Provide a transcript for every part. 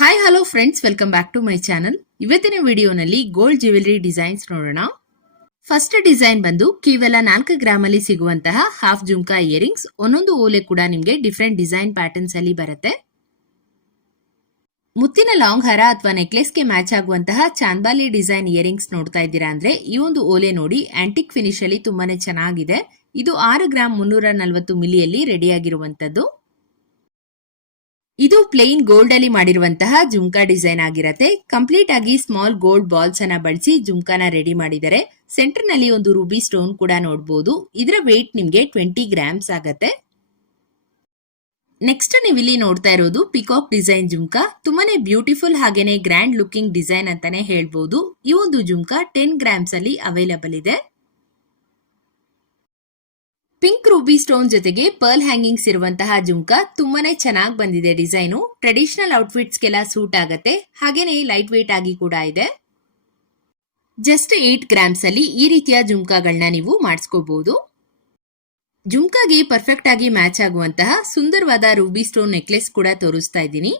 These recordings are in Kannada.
Hi hello friends welcome back to my channel ಇವತ್ತಿನ ವಿಡಿಯೋನಲ್ಲಿ ಗೋಲ್ಡ್ ಜ್ಯುವೆಲರಿ ಡಿಸೈನ್ಸ್ ನೋಡೋಣ. ಫಸ್ಟ್ ಡಿಸೈನ್ ಬಂದು ಕೇವಲ ನಾಲ್ಕು ಗ್ರಾಮ್ ಅಲ್ಲಿ ಸಿಗುವಂತಹ ಹಾಫ್ ಜುಮ್ಕಾ ಇಯರಿಂಗ್ಸ್ ಒಂದೊಂದು ಓಲೆ ಕೂಡ ನಿಮಗೆ ಡಿಫ್ರೆಂಟ್ ಡಿಸೈನ್ ಪ್ಯಾಟರ್ನ್ಸ್ ಅಲ್ಲಿ ಬರುತ್ತೆ. ಮುತ್ತಿನ ಲಾಂಗ್ ಹರ ಅಥವಾ ನೆಕ್ಲೆಸ್ಗೆ ಮ್ಯಾಚ್ ಆಗುವಂತಹ ಚಾಂದ್ಬಾಲಿ ಡಿಸೈನ್ ಇಯರಿಂಗ್ಸ್ ನೋಡ್ತಾ ಇದ್ದೀರಾ ಅಂದ್ರೆ ಈ ಒಂದು ಓಲೆ ನೋಡಿ ಆಂಟಿಕ್ ಫಿನಿಶ್ ಅಲ್ಲಿ ತುಂಬಾನೇ ಚೆನ್ನಾಗಿದೆ. ಇದು ಆರು ಗ್ರಾಮ್ ಮುನ್ನೂರ ನಲವತ್ತು ಮಿಲಿಯಲ್ಲಿ ರೆಡಿ ಆಗಿರುವಂತದ್ದು ಇದು ಪ್ಲೇನ್ ಗೋಲ್ಡ್ ಅಲ್ಲಿ ಮಾಡಿರುವಂತಹ ಜುಮ್ಕಾ ಡಿಸೈನ್ ಆಗಿರತ್ತೆ. ಕಂಪ್ಲೀಟ್ ಆಗಿ ಸ್ಮಾಲ್ ಗೋಲ್ಡ್ ಬಾಲ್ಸ್ ಅನ್ನ ಬಳಸಿ ಜುಮ್ಕಾನ ರೆಡಿ ಮಾಡಿದರೆ ಸೆಂಟರ್ನಲ್ಲಿ ಒಂದು ರೂಬಿ ಸ್ಟೋನ್ ಕೂಡ ನೋಡಬಹುದು ಇದರ ವೇಟ್ ನಿಮ್ಗೆ ಟ್ವೆಂಟಿ ಗ್ರಾಮ್ಸ್ ಆಗತ್ತೆ. ನೆಕ್ಸ್ಟ್ ನೀವಿಲ್ಲಿ ನೋಡ್ತಾ ಇರೋದು ಪಿಕಾಕ್ ಡಿಸೈನ್ ಜುಮ್ಕಾ. ತುಂಬಾನೇ ಬ್ಯೂಟಿಫುಲ್ ಹಾಗೇನೆ ಗ್ರ್ಯಾಂಡ್ ಲುಕಿಂಗ್ ಡಿಸೈನ್ ಅಂತಾನೆ ಹೇಳ್ಬಹುದು ಈ ಒಂದು ಜುಮ್ಕಾ ಟೆನ್ ಗ್ರಾಮ್ಸ್ ಅಲ್ಲಿ ಅವೈಲಬಲ್ ಇದೆ. ಪಿಂಕ್ ರೂಬಿ ಸ್ಟೋನ್ ಜೊತೆಗೆ ಪರ್ಲ್ ಹ್ಯಾಂಗಿಂಗ್ಸ್ ಇರುವಂತಹ ಜುಮ್ಕಾ ತುಂಬಾನೇ ಚೆನ್ನಾಗಿ ಬಂದಿದೆ ಡಿಸೈನು. ಟ್ರೆಡಿಷನಲ್ ಔಟ್ಫಿಟ್ಸ್ಗೆಲ್ಲ ಸೂಟ್ ಆಗತ್ತೆ. ಹಾಗೇನೆ ಲೈಟ್ ವೇಟ್ ಆಗಿ ಕೂಡ ಇದೆ. ಜಸ್ಟ್ ಏಟ್ ಗ್ರಾಮ್ಸ್ ಅಲ್ಲಿ ಈ ರೀತಿಯ ಜುಮ್ಕಾಗಳನ್ನ ನೀವು ಮಾಡಿಸ್ಕೋಬಹುದು ಜುಮ್ಕಾಗೆ ಪರ್ಫೆಕ್ಟ್ ಆಗಿ ಮ್ಯಾಚ್ ಆಗುವಂತಹ ಸುಂದರವಾದ ರೂಬಿ ಸ್ಟೋನ್ ನೆಕ್ಲೆಸ್ ಕೂಡ ತೋರಿಸ್ತಾ ಇದ್ದೀನಿ.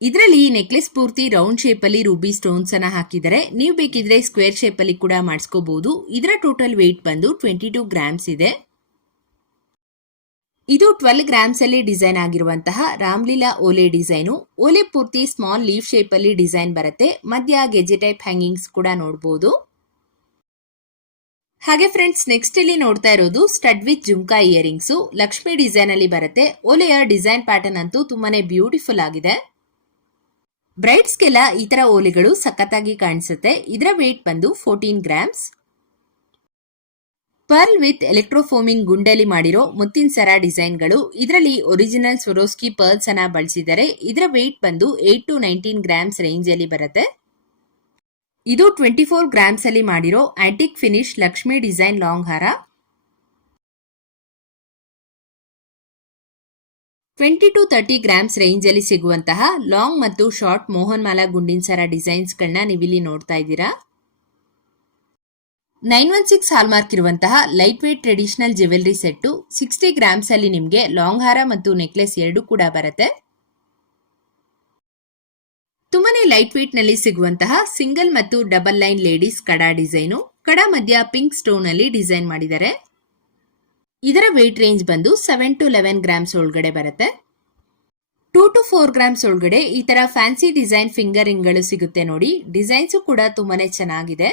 ಇದರಲ್ಲಿ ನೆಕ್ಲೆಸ್ ಪೂರ್ತಿ ರೌಂಡ್ ಶೇಪ್ ಅಲ್ಲಿ ರೂಬಿ ಸ್ಟೋನ್ಸ್ ಅನ್ನ ಹಾಕಿದರೆ ನೀವು ಬೇಕಿದ್ರೆ ಸ್ಕ್ವೇರ್ ಶೇಪ್ ಅಲ್ಲಿ ಕೂಡ ಮಾಡಿಸ್ಕೋಬಹುದು ಇದರ ಟೋಟಲ್ ವೆಯ್ಟ್ ಬಂದು ಟ್ವೆಂಟಿ ಟೂ ಗ್ರಾಮ್ಸ್ ಇದೆ. ಇದು ಟ್ವೆಲ್ ಗ್ರಾಮ್ಸ್ ಅಲ್ಲಿ ಡಿಸೈನ್ ಆಗಿರುವಂತಹ ರಾಮ್ಲೀಲಾ ಓಲೆ ಡಿಸೈನು. ಓಲೆ ಪೂರ್ತಿ ಸ್ಮಾಲ್ ಲೀಫ್ ಶೇಪ್ ಅಲ್ಲಿ ಡಿಸೈನ್ ಬರುತ್ತೆ. ಮಧ್ಯ ಗೆಜೆ ಟೈಪ್ ಹ್ಯಾಂಗಿಂಗ್ಸ್ ಕೂಡ ನೋಡಬಹುದು ಹಾಗೆ ಫ್ರೆಂಡ್ಸ್, ನೆಕ್ಸ್ಟ್ ಇಲ್ಲಿ ನೋಡ್ತಾ ಇರೋದು stud with jhumka earrings. Lakshmi design ಅಲ್ಲಿ ಬರುತ್ತೆ. ಓಲೆಯ ಡಿಸೈನ್ ಪ್ಯಾಟರ್ನ್ ಅಂತೂ ತುಂಬಾನೇ ಬ್ಯೂಟಿಫುಲ್ ಆಗಿದೆ. ಬ್ರೈಡ್ಸ್ಗೆಲ್ಲ ಈ ತರ ಓಲೆಗಳು ಸಖತ್ತಾಗಿ ಕಾಣಿಸುತ್ತೆ. ಇದರ ವೇಟ್ ಬಂದು fourteen grams pearl with electroforming ಗುಂಡಲಿ ಮಾಡಿರೋ ಮುತ್ತಿನ ಸರ ಡಿಸೈನ್ಗಳು. ಇದರಲ್ಲಿ ಒರಿಜಿನಲ್ ಸ್ವರೋಸ್ಕಿ ಪರ್ಲ್ಸ್ ಅನ್ನ ಬಳಸಿದರೆ ಇದರ ವೆಯ್ಟ್ ಬಂದು eight to nineteen grams range ಅಲ್ಲಿ ಬರುತ್ತೆ. ಇದು ಟ್ವೆಂಟಿ ಫೋರ್ ಗ್ರಾಮ್ಸ್ ಅಲ್ಲಿ ಮಾಡಿರೋ antique finish Lakshmi design long ಹಾರ twenty to thirty grams range ಅಲ್ಲಿ ಸಿಗುವಂತಹ ಲಾಂಗ್ ಮತ್ತು ಶಾರ್ಟ್ ಮೋಹನ್ ಮಾಲಾ ಗುಂಡಿನ ಸರ ಡಿಸೈನ್ಸ್ ಗಳನ್ನ ನೀವಿಲ್ಲಿ ನೋಡ್ತಾ ಇದ್ದೀರಾ. ನೈನ್ ಒನ್ ಸಿಕ್ಸ್ ಹಾಲ್ಮಾರ್ಕ್ ಇರುವಂತಹ light weight traditional jewellery set sixty grams ಅಲ್ಲಿ ನಿಮಗೆ ಲಾಂಗ್ ಹಾರ ಮತ್ತು ನೆಕ್ಲೆಸ್ ಎರಡು ಕೂಡ ಬರುತ್ತೆ. ತುಂಬಾನೇ ಲೈಟ್ ವೇಟ್ನಲ್ಲಿ ಸಿಗುವಂತಹ ಸಿಂಗಲ್ ಮತ್ತು ಡಬಲ್ ಲೈನ್ ಲೇಡೀಸ್ ಕಡಾ ಡಿಸೈನು, ಕಡಾ ಮಧ್ಯ ಪಿಂಕ್ ಸ್ಟೋನ್ ಅಲ್ಲಿ ಡಿಸೈನ್ ಮಾಡಿದ್ದಾರೆ ಇದರ ವೇಟ್ ರೇಂಜ್ ಬಂದು ಸೆವೆನ್ ಟು ಲೆವೆನ್ ಗ್ರಾಮ್ಸ್ ಒಳಗಡೆ ಬರುತ್ತೆ. ಟೂ ಟು ಫೋರ್ ಗ್ರಾಮ್ಸ್ ಒಳಗಡೆ ಈ ತರ ಫ್ಯಾನ್ಸಿ ಡಿಸೈನ್ ಫಿಂಗರ್ಗಳು ಸಿಗುತ್ತೆ ನೋಡಿ ಡಿಸೈನ್ಸು ಕೂಡ ತುಂಬಾನೇ ಚೆನ್ನಾಗಿದೆ.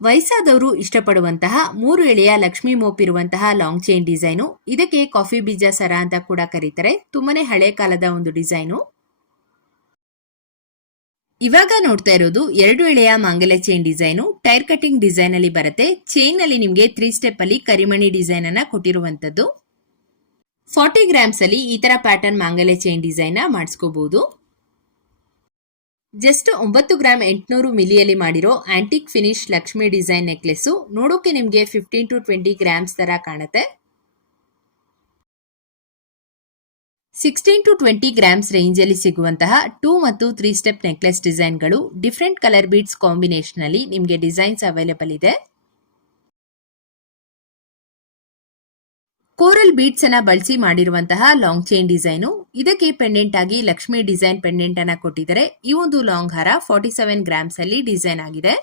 ವಯಸ್ಸಾದವರು ಇಷ್ಟಪಡುವಂತಹ ಮೂರು ಎಳೆಯ ಲಕ್ಷ್ಮಿ ಮೋಪ್ ಇರುವಂತಹ ಲಾಂಗ್ ಚೈನ್ ಡಿಸೈನು. ಇದಕ್ಕೆ ಕಾಫಿ ಬೀಜ ಸರ ಅಂತ ಕೂಡ ಕರೀತಾರೆ. ತುಂಬಾನೇ ಹಳೆ ಕಾಲದ ಒಂದು ಡಿಸೈನು. ಇವಾಗ ನೋಡ್ತಾ ಇರೋದು ಎರಡು ಎಳೆಯ ಮಾಂಗಲ್ಯ chain design. Tyre cutting design ಅಲ್ಲಿ ಬರುತ್ತೆ. ಚೈನ್ ಅಲ್ಲಿ ನಿಮಗೆ ತ್ರೀ ಸ್ಟೆಪ್ ಅಲ್ಲಿ ಕರಿಮಣಿ ಡಿಸೈನ್ ಅನ್ನ ಕೊಟ್ಟಿರುವಂತದ್ದು ಫಾರ್ಟಿ ಗ್ರಾಮ್ಸ್ ಅಲ್ಲಿ ಈ ತರ ಪ್ಯಾಟರ್ನ್ ಮಾಂಗಲ್ಯ ಚೈನ್ ಡಿಸೈನ್ ಮಾಡಿಸ್ಕೋಬಹುದು ಜಸ್ಟ್ ಒಂಬತ್ತು ಗ್ರಾಮ್ ಎಂಟುನೂರು ಮಿಲಿಯಲ್ಲಿ ಮಾಡಿರೋ antique finish Lakshmi design necklace ನೋಡೋಕೆ ನಿಮಗೆ ಫಿಫ್ಟೀನ್ ಟು ಟ್ವೆಂಟಿ ಗ್ರಾಮ್ಸ್ ತರ ಕಾಣುತ್ತೆ. Sixteen to twenty grams range ಅಲ್ಲಿ ಸಿಗುವಂತಹ ಟೂ ಮತ್ತು ತ್ರೀ ಸ್ಟೆಪ್ ನೆಕ್ಲೆಸ್ ಡಿಸೈನ್ಗಳು ಡಿಫ್ರೆಂಟ್ ಕಲರ್ ಬೀಡ್ಸ್ ಕಾಂಬಿನೇಷನ್ ಅಲ್ಲಿ ನಿಮಗೆ ಡಿಸೈನ್ಸ್ ಅವೈಲೇಬಲ್ ಇದೆ. ಕೋರಲ್ ಬೀಡ್ಸ್ ಅನ್ನ ಬಳಸಿ ಮಾಡಿರುವಂತಹ ಲಾಂಗ್ ಚೈನ್ ಡಿಸೈನು ಇದಕ್ಕೆ ಪೆಂಡೆಂಟ್ ಆಗಿ ಲಕ್ಷ್ಮಿ ಡಿಸೈನ್ ಪೆಂಡೆಂಟ್ ಅನ್ನ ಕೊಟ್ಟಿದ್ದಾರೆ. ಈ ಒಂದು ಲಾಂಗ್ ಹಾರ ಫಾರ್ಟಿ ಸೆವೆನ್ ಗ್ರಾಮ್ಸ್ ಅಲ್ಲಿ ಡಿಸೈನ್ ಆಗಿದೆ.